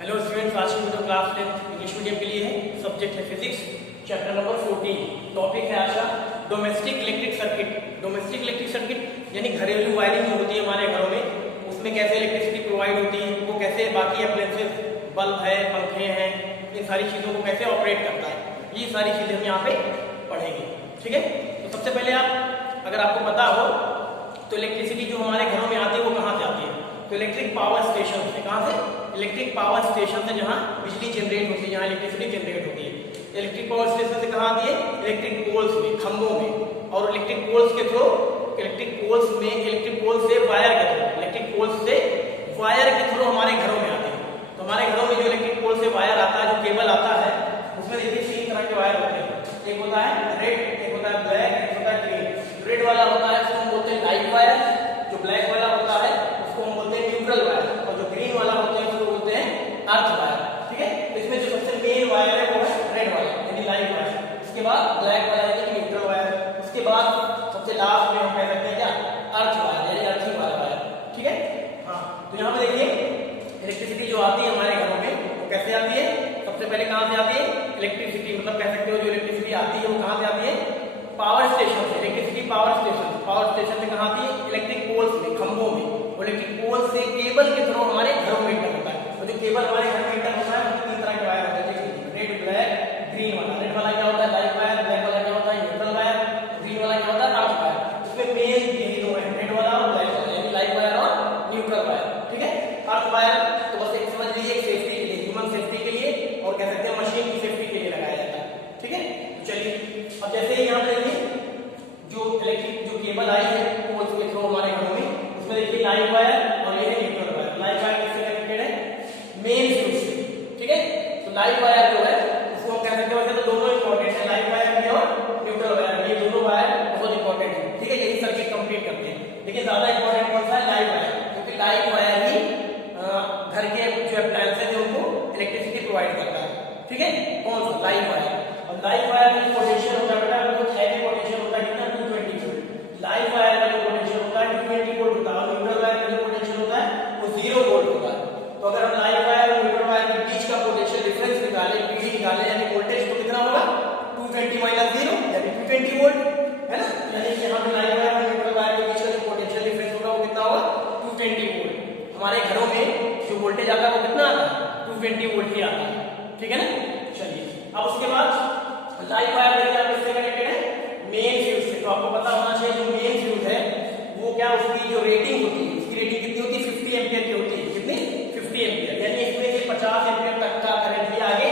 Hello students, आज की video class 10 English medium के लिए है। सब्जेक्ट है फिजिक्स, चैप्टर नंबर 14। टॉपिक है आज का domestic electric circuit. Domestic electric circuit यानी घरेलू वायरिंग जो होती है हमारे घरों में, उसमें कैसे इलेक्ट्रिसिटी प्रोवाइड होती है, वो कैसे बाकी अप्लायंसेस, बल्ब है, पंखे हैं, इन सारी चीज़ों को कैसे ऑपरेट करता है, ये सारी चीज़ें हम यहाँ पे पढ़ेंगे। ठीक है, तो सबसे पहले अगर आपको पता हो तो इलेक्ट्रिसिटी जो हमारे घरों में आती है वो कहाँ से आती है? तो इलेक्ट्रिक पावर स्टेशन से। कहाँ से? इलेक्ट्रिक पावर स्टेशन से, जहाँ बिजली जनरेट होती है, जहाँ इलेक्ट्रिसिटी जनरेट होती है। इलेक्ट्रिक पावर स्टेशन से कहाँ आती है? इलेक्ट्रिक पोल्स में, खंभों में। और इलेक्ट्रिक पोल्स के थ्रू, इलेक्ट्रिक पोल्स में, इलेक्ट्रिक पोल से वायर के थ्रू, इलेक्ट्रिक पोल्स से वायर के थ्रू हमारे घरों में आते हैं। तो हमारे घरों में जो इलेक्ट्रिक पोल से वायर आता है, जो केबल आता है, उसमें देखिए 3 तरह के वायर होते हैं। एक होता है रेड, एक होता है ब्लैक, एक होता है ग्रीन। रेड वाला होता है उसको हम बोलते हैं लाइट वायर, जो ब्लैक वाला होता है उसको हम बोलते हैं न्यूट्रल वायर, और जो ग्रीन वाला होता है उसको बोलते हैं अर्थ वायर। ठीक है, तो इसमें जो सबसे मेन वायर है वो है रेड वाला यानी लाइट वायर, उसके बाद ब्लैक वाला यानी न्यूट्रल वायर, उसके बाद सबसे लास्ट में हम कह सकते हैं क्या? अर्थ वायर यानी अर्थिंग वाला वायर। ठीक है, हाँ। तो यहाँ पे देखिए इलेक्ट्रिसिटी जो आती है हमारे घरों में वो कैसे आती है? सबसे पहले कहाँ से आती है? इलेक्ट्रिसिटी मतलब कह सकते हो जो इलेक्ट्रिसिटी आती है वो कहाँ से आती है? पावर स्टेशन से। Electricity power station, power station से कहाँ आती है? इलेक्ट्रिक पोल्स में, खंभों में। और इलेक्ट्रिक पोल से केबल के थ्रू हमारे घरों में इंटर होता है। और जो केबल हमारे घर में इंटर होता है वो 3 तरह के वायर होते हैं, रेड, ब्लैक, ग्रीन वाला। रेड वाला क्या होता है? Light wire. ब्लैक वाला क्या होता है? Neutral wire. ग्रीन वाला क्या होता है? Earth wire. इसमें मेन यही दो है, रेड वाला और ब्लैक वाला यानी लाइट वायर और न्यूट्रल वायर। ठीक है, अर्थ वायर तो बस एक समझ लीजिए सेफ्टी के लिए, ह्यूमन सेफ्टी के लिए, और कह सकते हैं मशीन की सेफ्टी के लिए लगाया जाता है। ठीक है, चलिए अब जैसे ही यहाँ पे देखिए जो इलेक्ट्रिक जो केबल आई है पोल्स के थ्रू हमारे घरों में, उसमें देखिए लाइट वायर और ये है न्यूट्रल वायर। लाइट वायर किससे कनेक्टेड है? मेन फ्यूज से। ठीक है, तो लाइट वायर जो है उसको हम कह सकते हैं, वैसे तो दोनों इंपॉर्टेंट है, लाइट वायर भी और न्यूट्रल वायर, ये दोनों वायर बहुत इंपॉर्टेंट है। ठीक है, यही सर्किट कंप्लीट करते हैं, लेकिन ज्यादा इंपॉर्टेंट कौन सा है? लाइट वायर, क्योंकि लाइट वायर ही घर के जो अप्लायंसेस है उनको इलेक्ट्रिसिटी प्रोवाइड करता है। ठीक है, कौन सा? Light wire. और लाइट वायर में पोटेंशियल होता है बेटा, वो हैवी पोटेंशियल होता है कितना? 220 वोल्ट। लाइट वायर का जो पोटेंशियल होता है 220 वोल्ट होता है, और न्यूट्रल वायर का जो पोटेंशियल होता है वो 0 वोल्ट होता है। तो अगर हम लाइट वायर और न्यूट्रल वायर के बीच का पोटेंशियल डिफरेंस निकालें, पीडी निकालें, यानी वोल्टेज तो कितना होगा? 220 माइनस 0 यानी 220 वोल्ट, है ना? यानी कि यहाँ पे लाइट वायर और न्यूट्रल वायर के बीच का जो पोटेंशियल डिफरेंस होगा वो कितना होगा? 220 वोल्ट। हमारे घरों में जो वोल्टेज आता है वो कितना आता है? 220 वोल्ट ही आता है। ठीक है ना? चलिए अब उसके बाद लाइट वायर देखिए आप इससे कनेक्टेड है मेन फ्यूज से। तो आपको पता होना चाहिए जो मेन फ्यूज है वो क्या, उसकी जो रेटिंग होती है, उसकी रेटिंग कितनी होती है? 50 एम्पियर की होती है। कितनी? 50 एम्पियर, यानी इसमें से 50 एम्पियर तक का करंट भी आगे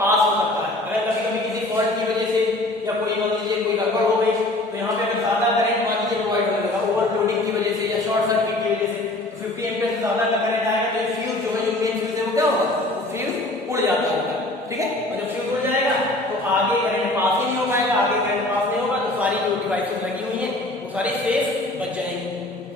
पास हो सकता है। अगर कभी कभी किसी फॉल्ट की वजह से या कोई मान लीजिए कोई गड़बड़ हो गई, तो यहाँ पे अगर ज्यादा करंट मान लीजिए प्रोवाइड होने लगा ओवरलोडिंग की वजह से या शॉर्ट सर्किट की वजह से, तो 50 एम्पियर से ज्यादा का करंट आएगा तो फ्यूज जो है, जो मेन फ्यूज है वो क्या होगा? वो फ्यूज उड़ जाता होगा। ठीक है, और जब फ्यूज उड़ जाएगा तो आगे करंट पास ही नहीं हो पाएगा। आगे करंट पास नहीं होगा तो सारी जो डिवाइसेस लगी हुई हैं वो सारी सेफ बच जाएंगी,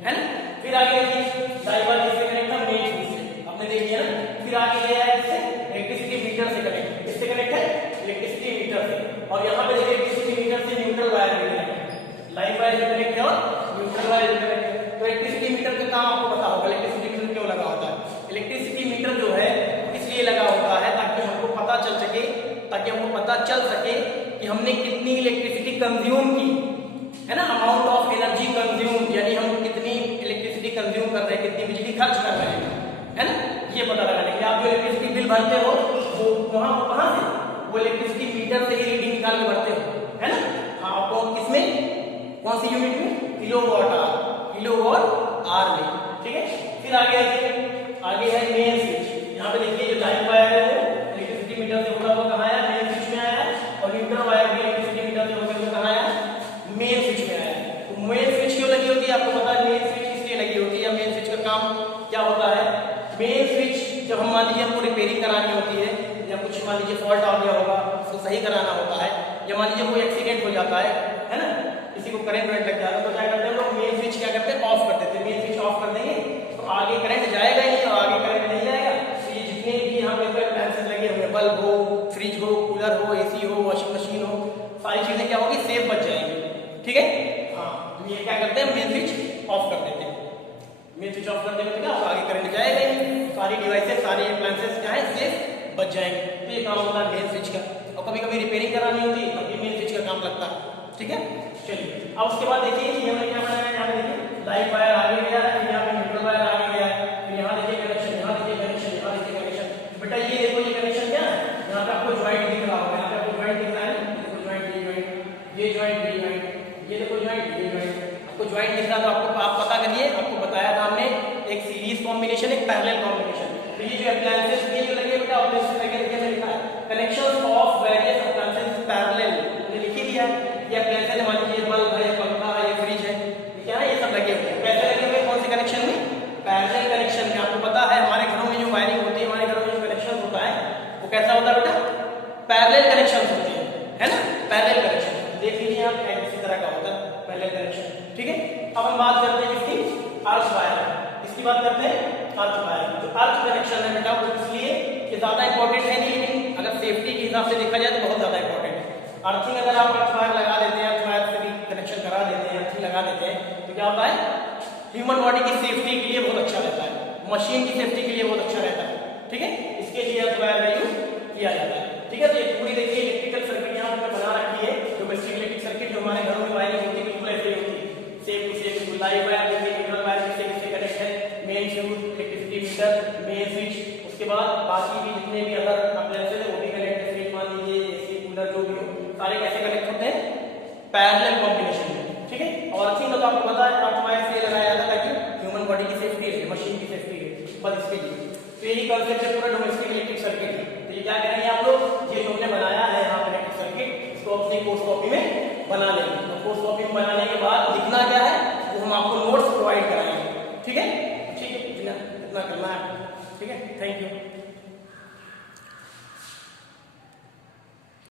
है ना? फिर आगे देखिए लाइट वायर किससे कनेक्ट है? मेन फ्यूज से, आपने देख लिया ना। फिर आगे गया है इससे इलेक्ट्रिसिटी मीटर से कनेक्ट। किससे कनेक्ट है? इलेक्ट्रिसिटी मीटर से। और यहाँ पे देखिए इलेक्ट्रिसिटी मीटर से न्यूट्रल वायर भी कनेक्ट है। लाइट वायर जो कनेक्ट है और न्यूट्रल वायर जो कनेक्ट है। तो इलेक्ट्रिसिटी मीटर का काम आपको पता होगा, इलेक्ट्रिसिटी मीटर क्यों लगा होता है? इलेक्ट्रिसिटी मीटर जो है इसलिए लगा होता है ताकि हमको पता चल सके, ताकि हमको पता चल सके कि हमने कितनी इलेक्ट्रिसिटी कंज्यूम की, है ना? अमाउंट ऑफ एनर्जी कंज्यूम, यानी हम कितनी इलेक्ट्रिसिटी कंज्यूम कर रहे हैं, कितनी बिजली खर्च कर रहे हैं, है ना? ये पता लगाने के लिए आप जो इलेक्ट्रिसिटी बिल भरते हो वो वहां कहां से? वो इलेक्ट्रिसिटी मीटर से ही रीडिंग निकाल के भरते हो, है ना? हाँ, आपको किसमें, कौन सी यूनिट में? किलोवाट आवर, किलोवाट आवर में। ठीक है, फिर आगे है मेन स्विच। यहाँ पे देखिए जो लाइट वायर है वो इलेक्ट्रिसिटी मीटर से होता हुआ कहाँ आया? मेन स्विच में आया। और न्यूट्रल वायर भी इलेक्ट्रिसिटी मीटर से होते हुए कहाँ आया? मेन स्विच में आया। तो मेन स्विच क्यों लगी होती है? आपको पता है मेन स्विच इसलिए लगी होती है, मेन स्विच का काम क्या होता है? मेन स्विच जब हम मान लीजिए हमको रिपेयरिंग करानी होती है, या कुछ मान लीजिए फॉल्ट आ गया होगा उसको सही कराना होता है, या मान लीजिए कोई एक्सीडेंट हो जाता है ना? किसी को करंट लग जाता है तो क्या करते हैं लोग? मेन स्विच क्या करते हैं? ऑफ कर देते हैं। मेन स्विच ऑफ कर देंगे तो आगे करंट जाएगा ही नहीं, और आगे करंट नहीं जाएगा तो ये जितने भी यहाँ पे अप्लायंसेस लगे हुए, बल्ब हो, फ्रिज हो, कूलर हो, एसी हो, वॉशिंग मशीन हो, सारी चीजें क्या होगी? सेफ बच जाएंगी। ठीक है, हाँ। तो ये क्या करते हैं? मेन स्विच ऑफ कर देते हैं। मेन स्विच ऑफ कर देंगे तो क्या आगे करंट जाएगा ही, सारी डिवाइसेस सारे अप्लायंसेस क्या है सेफ बच जाएंगे। तो ये काम होता है मेन स्विच का। और कभी कभी रिपेयरिंग करानी होती है तब भी मेन स्विच का काम लगता है। ठीक है, चलिए अब उसके बाद देखिए ये हमने क्या बनाया, यहाँ पे देखिए लाइव वायर आगे गया है, फिर यहाँ पे न्यूट्रल वायर आगे गया है, फिर यहाँ देखिए कनेक्शन, यहाँ देखिए कनेक्शन, यहाँ देखिए कनेक्शन। बेटा ये देखो ये कनेक्शन क्या है, यहाँ पे आपको ज्वाइंट दिख रहा होगा, यहाँ पे आपको ज्वाइंट दिख रहा है, देखो ज्वाइंट, ये ज्वाइंट, ये ज्वाइंट, ये ज्वाइंट, ये देखो ज्वाइंट, ये ज्वाइंट। आपको ज्वाइंट दिख रहा तो आपको आप पता करिए, आपको बताया था हमने एक सीरीज कॉम्बिनेशन एक पैरेलल कॉम्बिनेशन। तो ये जो अप्लायंसेस ये जो लगे बेटा ऑपरेशन लगे देखिए लिखा है connections of various appliances parallel, हमने लिख ही दिया। ये अप्लायंसेस मान लीजिए बल्ब है, पंखा है, ये फ्रिज है, ये क्या है, ये सब लगे हुए हैं। कैसे लगे हुए, कौन से कनेक्शन में, पैरेलल कनेक्शन में। आपको पता है हमारे घरों में जो वायरिंग होती है, हमारे घरों में जो कनेक्शन होता है वो कैसा होता है बेटा, पैरेलल कनेक्शन होते हैं, है ना, पैरेलल कनेक्शन। देख लीजिए आप इसी तरह का होता है पैरेलल कनेक्शन। ठीक है, अब हम बात करते हैं इसकी अर्थ वायर, इसकी बात करते हैं अर्थ वायर। जो अर्थ कनेक्शन है बेटा वो इसलिए कि ज्यादा इंपॉर्टेंट है नहीं, लेकिन अगर सेफ्टी के हिसाब से देखा जाए तो बहुत ज्यादा इंपॉर्टेंट है। अर्थिंग अगर आप अर्थ वायर लगा देते हैं, अर्थ वायर से भी कनेक्शन करा देते हैं, अर्थिंग लगा देते हैं, तो क्या होता है, ह्यूमन बॉडी की सेफ्टी के लिए बहुत अच्छा रहता है, मशीन की सेफ्टी के लिए बहुत अच्छा रहता है। ठीक है, इसके लिए अर्थ वायर का यूज किया जाता है। ठीक है, तो ये पूरी देखिए इलेक्ट्रिकल सर्किट यहाँ पर बना रखी है, डोमेस्टिक इलेक्ट्रिक सर्किट जो हमारे घरों में वायरिंग होती है बिल्कुल ऐसे ही होती है, same to same. Live wire देखिए, न्यूट्रल वायर किससे कनेक्ट है, main fuse, electricity meter, main switch, उसके बाद बाकी भी जितने भी अदर अप्लायंसेस है वो भी कनेक्ट है, फ्रिज मान लीजिए, एसी कूलर जो भी हो, सारे कैसे कनेक्ट होते हैं, पैरेलल कॉम्बिनेशन में। ठीक है, और अर्थिंग तो आपको पता है अर्थ वायर से लगाया जाता है ताकि ह्यूमन बॉडी की सेफ्टी है, मशीन की सेफ्टी है, बस इसके लिए। तो यही कॉन्सेप्ट है पूरा डोमेस्टिक इलेक्ट्रिक सर्किट। तो ये क्या करेंगे आप लोग, ये जो हमने बनाया है यहाँ पे इलेक्ट्रिक सर्किट, इसको अपनी कोर्स कॉपी में बना लेंगे। तो कोर्स कॉपी में बनाने के बाद लिखना क्या है वो हम आपको नोट्स प्रोवाइड कराएंगे। ठीक है, ठीक है, इतना करना है। ठीक है, थैंक यू।